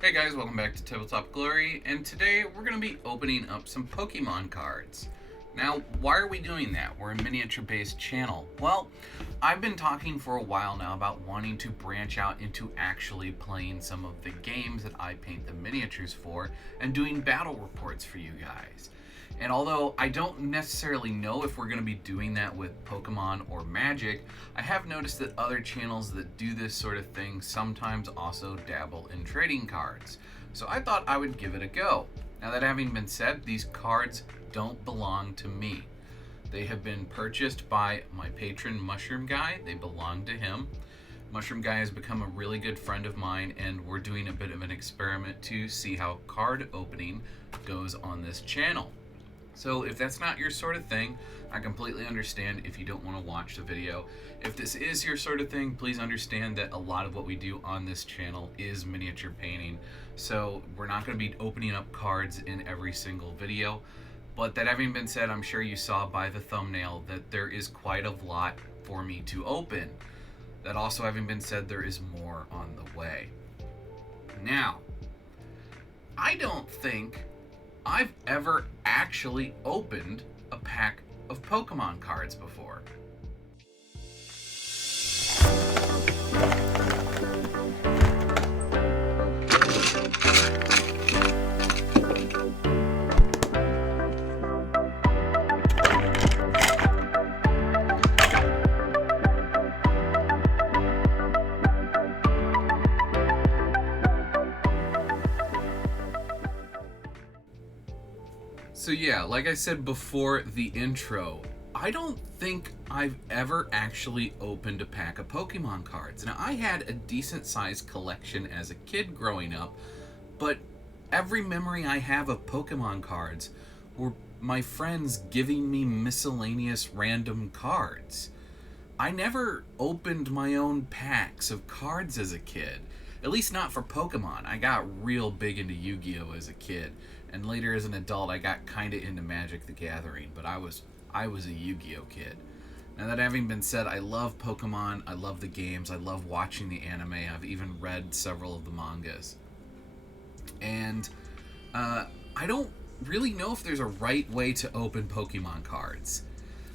Hey guys, welcome back to Tabletop Glory, and today we're going to be opening up some Pokemon cards. Now, why are we doing that? We're a miniature-based channel. Well, I've been talking for a while now about wanting to branch out into actually playing some of the games that I paint the miniatures for and doing battle reports for you guys. And although I don't necessarily know if we're going to be doing that with Pokemon or Magic, I have noticed that other channels that do this sort of thing sometimes also dabble in trading cards. So I thought I would give it a go. Now, that having been said, these cards don't belong to me. They have been purchased by my patron Mushroom Guy. They belong to him. Mushroom Guy has become a really good friend of mine, and we're doing a bit of an experiment to see how card opening goes on this channel. So if that's not your sort of thing, I completely understand if you don't want to watch the video. If this is your sort of thing, please understand that a lot of what we do on this channel is miniature painting. So we're not going to be opening up cards in every single video. But that having been said, I'm sure you saw by the thumbnail that there is quite a lot for me to open. That also having been said, there is more on the way. Now, I don't think I've ever actually opened a pack of Pokemon cards before. So yeah, like I said before the intro, I don't think I've ever actually opened a pack of Pokemon cards. Now, I had a decent sized collection as a kid growing up, but every memory I have of Pokemon cards were my friends giving me miscellaneous random cards. I never opened my own packs of cards as a kid. At least not for Pokemon. I got real big into Yu-Gi-Oh as a kid, and later as an adult I got kind of into Magic the Gathering, but I was a Yu-Gi-Oh kid. Now, that having been said, I love Pokemon, I love the games, I love watching the anime, I've even read several of the mangas. And I don't really know if there's a right way to open Pokemon cards.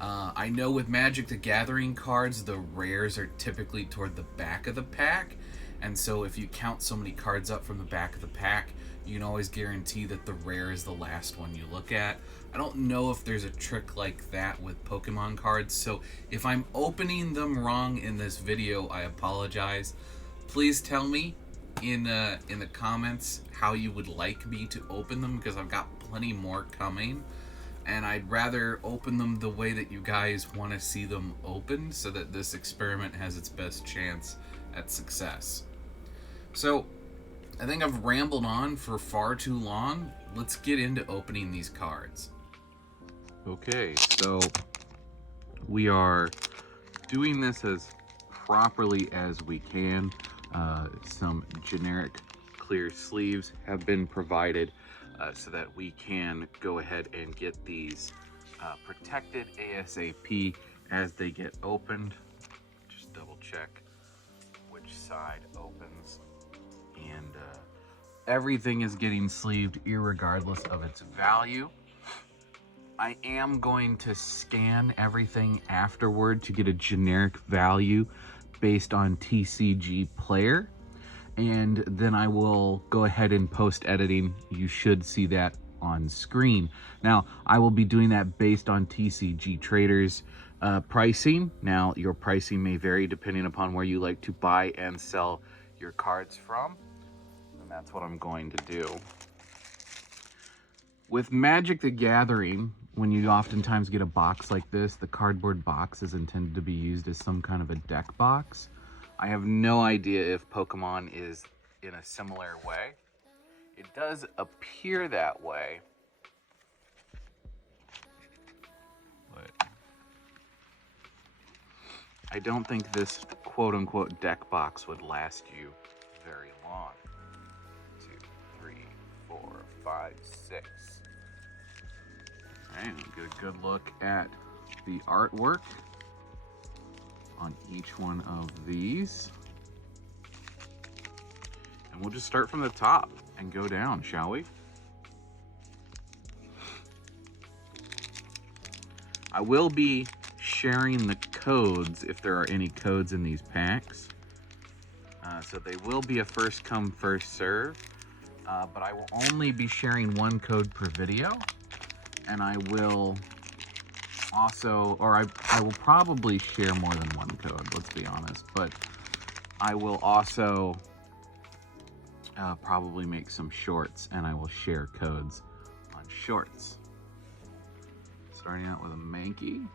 I know with Magic the Gathering cards, the rares are typically toward the back of the pack, and so if you count so many cards up from the back of the pack, you can always guarantee that the rare is the last one you look at. I don't know if there's a trick like that with Pokemon cards, so if I'm opening them wrong in this video, I apologize. Please tell me in the comments how you would like me to open them, because I've got plenty more coming, and I'd rather open them the way that you guys want to see them opened so that this experiment has its best chance at success. So, I think I've rambled on for far too long. Let's get into opening these cards. Okay, so we are doing this as properly as we can. Some generic clear sleeves have been provided so that we can go ahead and get these protected ASAP as they get opened. Just double check which side opens, and everything is getting sleeved irregardless of its value. I am going to scan everything afterward to get a generic value based on TCG Player, and then I will go ahead and post editing. You should see that on screen. Now, I will be doing that based on TCG Traders pricing. Now, your pricing may vary depending upon where you like to buy and sell your cards from, and that's what I'm going to do. With Magic the Gathering, when you oftentimes get a box like this, the cardboard box is intended to be used as some kind of a deck box. I have no idea if Pokemon is in a similar way. It does appear that way, but I don't think this quote-unquote deck box would last you very long. 2, 3, 4, 5, 6. All right, we'll get a good look at the artwork on each one of these. And we'll just start from the top and go down, shall we? I will be sharing the codes if there are any codes in these packs. So they will be a first come, first serve. But I will only be sharing one code per video. And I will also, or I will probably share more than one code, let's be honest. But I will also probably make some shorts, and I will share codes on shorts. Starting out with a Mankey.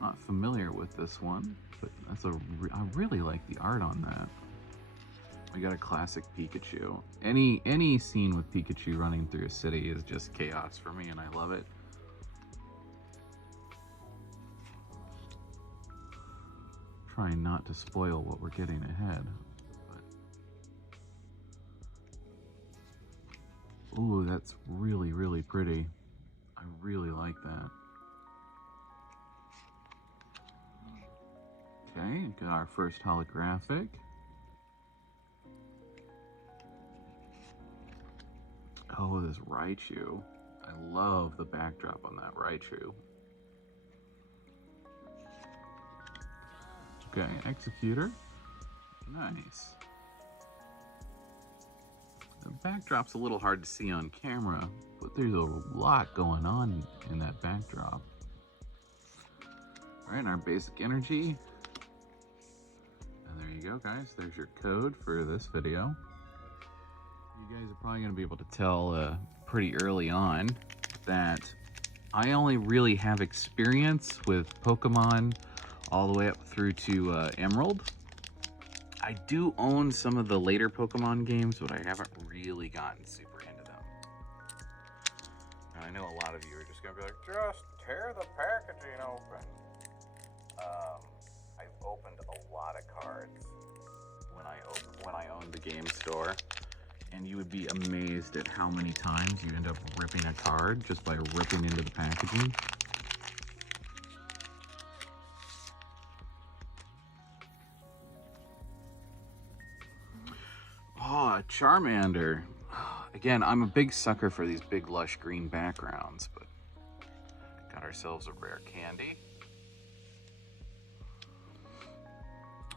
Not familiar with this one, but I really like the art on that. We got a classic Pikachu. Any scene with Pikachu running through a city is just chaos for me, and I love it. Trying not to spoil what we're getting ahead. But... Ooh, that's really, really pretty. I really like that. Okay, got our first holographic. Oh, this Raichu. I love the backdrop on that Raichu. Okay, Executor. Nice. The backdrop's a little hard to see on camera, but there's a lot going on in that backdrop. All right, and our basic energy. And there you go, guys. There's your code for this video. You guys are probably going to be able to tell pretty early on that I only really have experience with Pokemon all the way up through to Emerald. I do own some of the later Pokemon games, but I haven't really gotten super into them. And I know a lot of you are just going to be like, just tear the packaging open. I've opened a lot of cards when I owned the game store. And you would be amazed at how many times you end up ripping a card just by ripping into the packaging. Oh, a Charmander. Again, I'm a big sucker for these big lush green backgrounds, but got ourselves a rare candy.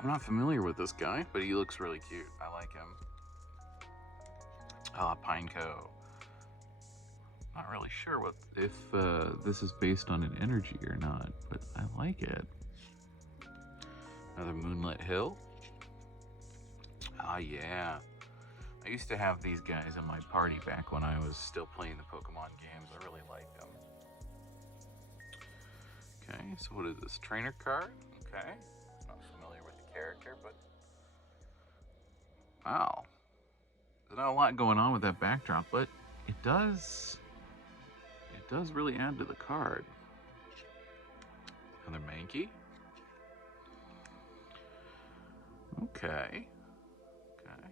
I'm not familiar with this guy, but he looks really cute. I like him. Pineco. Not really sure if this is based on an energy or not, but I like it. Another Moonlit Hill. Ah, yeah. I used to have these guys in my party back when I was still playing the Pokemon games. I really liked them. Okay, so what is this? Trainer card? Okay. Not familiar with the character, but... Wow. There's not a lot going on with that backdrop, but it does really add to the card. Another Mankey. Okay. Okay.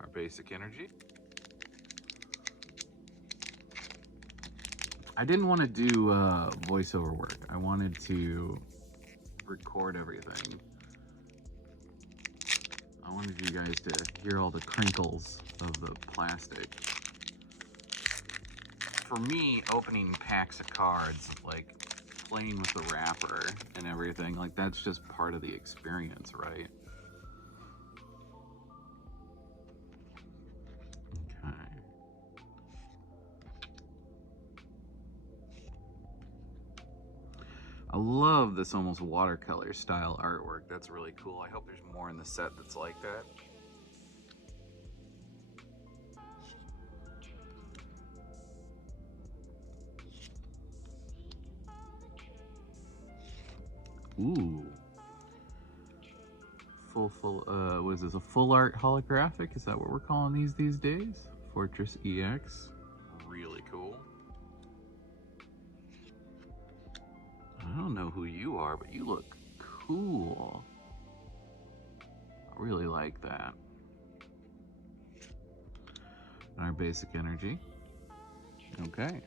Our basic energy. I didn't want to do voiceover work. I wanted to record everything. I wanted you guys to hear all the crinkles of the plastic. For me, opening packs of cards, like playing with the wrapper and everything, like that's just part of the experience, right? Okay. I love this almost watercolor style artwork. That's really cool. I hope there's more in the set that's like that. Ooh. What is this, a full art holographic? Is that what we're calling these days? Fortress EX. Really cool. I don't know who you are, but you look cool. I really like that. Our basic energy. Okay.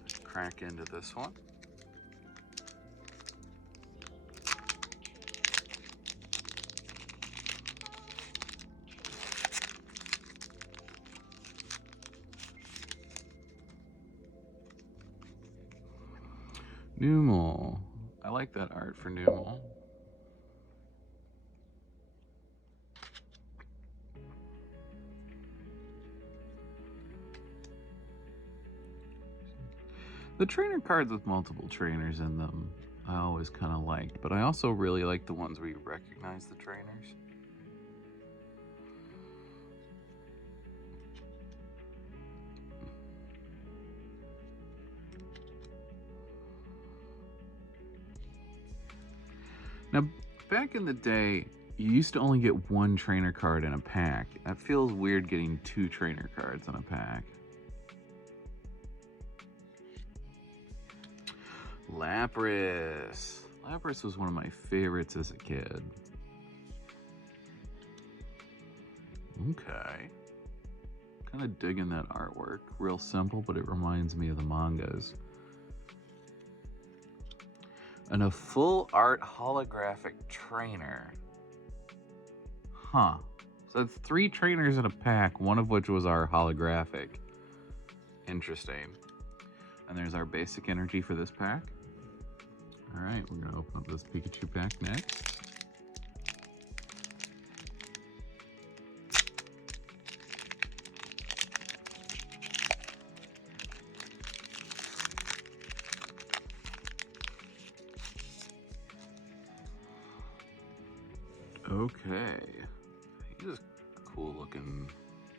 Let's crack into this one. I like that art for Numel. The trainer cards with multiple trainers in them, I always kind of liked, but I also really like the ones where you recognize the trainers. Now, back in the day, you used to only get one trainer card in a pack. That feels weird getting 2 trainer cards in a pack. Lapras. Lapras was one of my favorites as a kid. Okay. Kind of digging that artwork. Real simple, but it reminds me of the mangas. And a full art holographic trainer. Huh. So it's 3 trainers in a pack, one of which was our holographic. Interesting. And there's our basic energy for this pack. Alright, we're going to open up this Pikachu pack next. Okay. He's a cool looking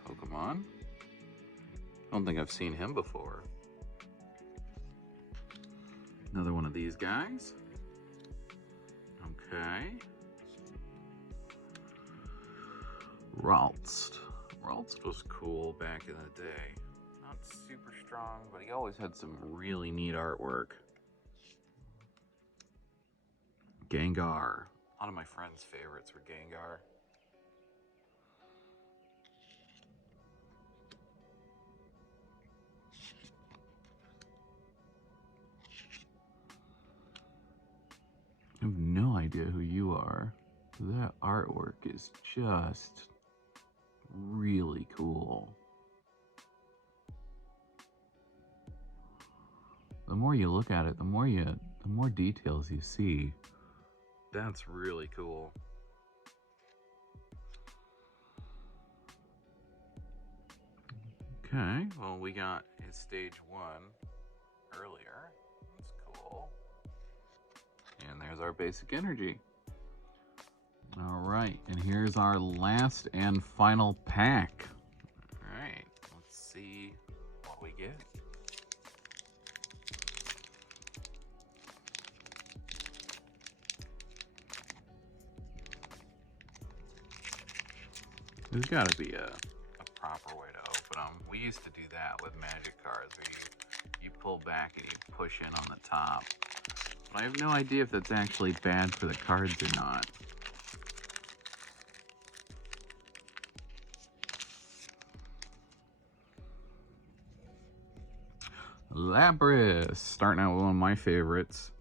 Pokemon. I don't think I've seen him before. Another one of these guys. Okay. Ralst. Ralst was cool back in the day. Not super strong, but he always had some really neat artwork. Gengar. A lot of my friends' favorites were Gengar. I have no idea who you are. That artwork is just really cool. The more you look at it, the more details you see. That's really cool. Okay, well, we got his stage 1 earlier. That's cool. And there's our basic energy. All right, and here's our last and final pack. All right, let's see what we get. There's got to be a proper way to open them. We used to do that with magic cards, where you pull back and you push in on the top. But I have no idea if that's actually bad for the cards or not. Lapras, starting out with one of my favorites.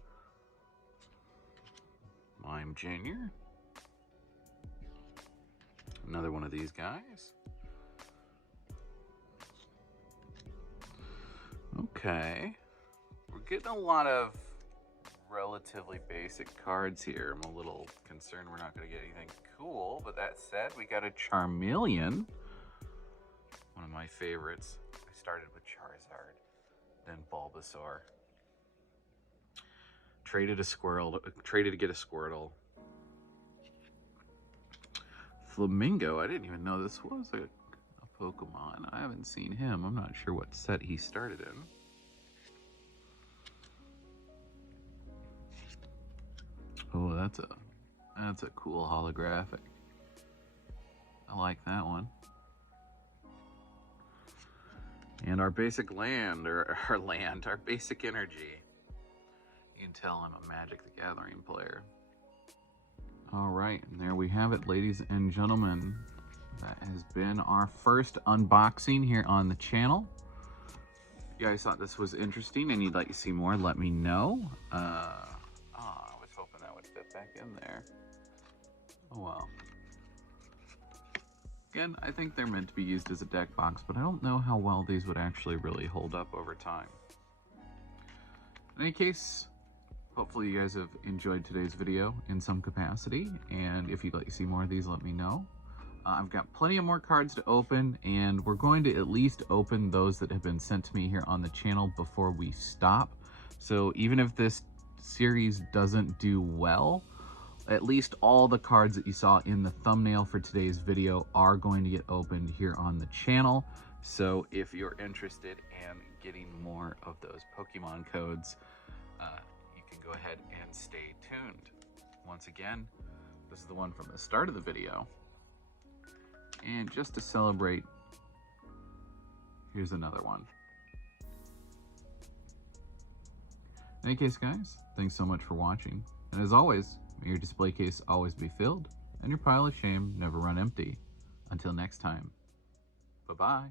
Lime Jr. Another one of these guys. Okay. We're getting a lot of relatively basic cards here. I'm a little concerned we're not going to get anything cool, but that said, we got a Charmeleon. One of my favorites. I started with Charizard, then Bulbasaur. Traded to get a Squirtle. Flamingo, I didn't even know this was a Pokemon. I haven't seen him. I'm not sure what set he started in. Oh, that's a cool holographic. I like that one. And our basic our basic energy. You can tell I'm a Magic the Gathering player. All right, and there we have it, ladies and gentlemen. That has been our first unboxing here on the channel. If you guys thought this was interesting and you'd like to see more, let me know. I was hoping that would fit back in there. Oh well. Again, I think they're meant to be used as a deck box, but I don't know how well these would actually really hold up over time. In any case, Hopefully you guys have enjoyed today's video in some capacity, and if you'd like to see more of these, let me know. I've got plenty of more cards to open, and we're going to at least open those that have been sent to me here on the channel before we stop. So even if this series doesn't do well, at least all the cards that you saw in the thumbnail for today's video are going to get opened here on the channel. So if you're interested in getting more of those Pokemon codes, you can go ahead and stay tuned. Once again, this is the one from the start of the video. And just to celebrate, here's another one. In any case, guys, thanks so much for watching. And as always, may your display case always be filled and your pile of shame never run empty. Until next time, bye-bye.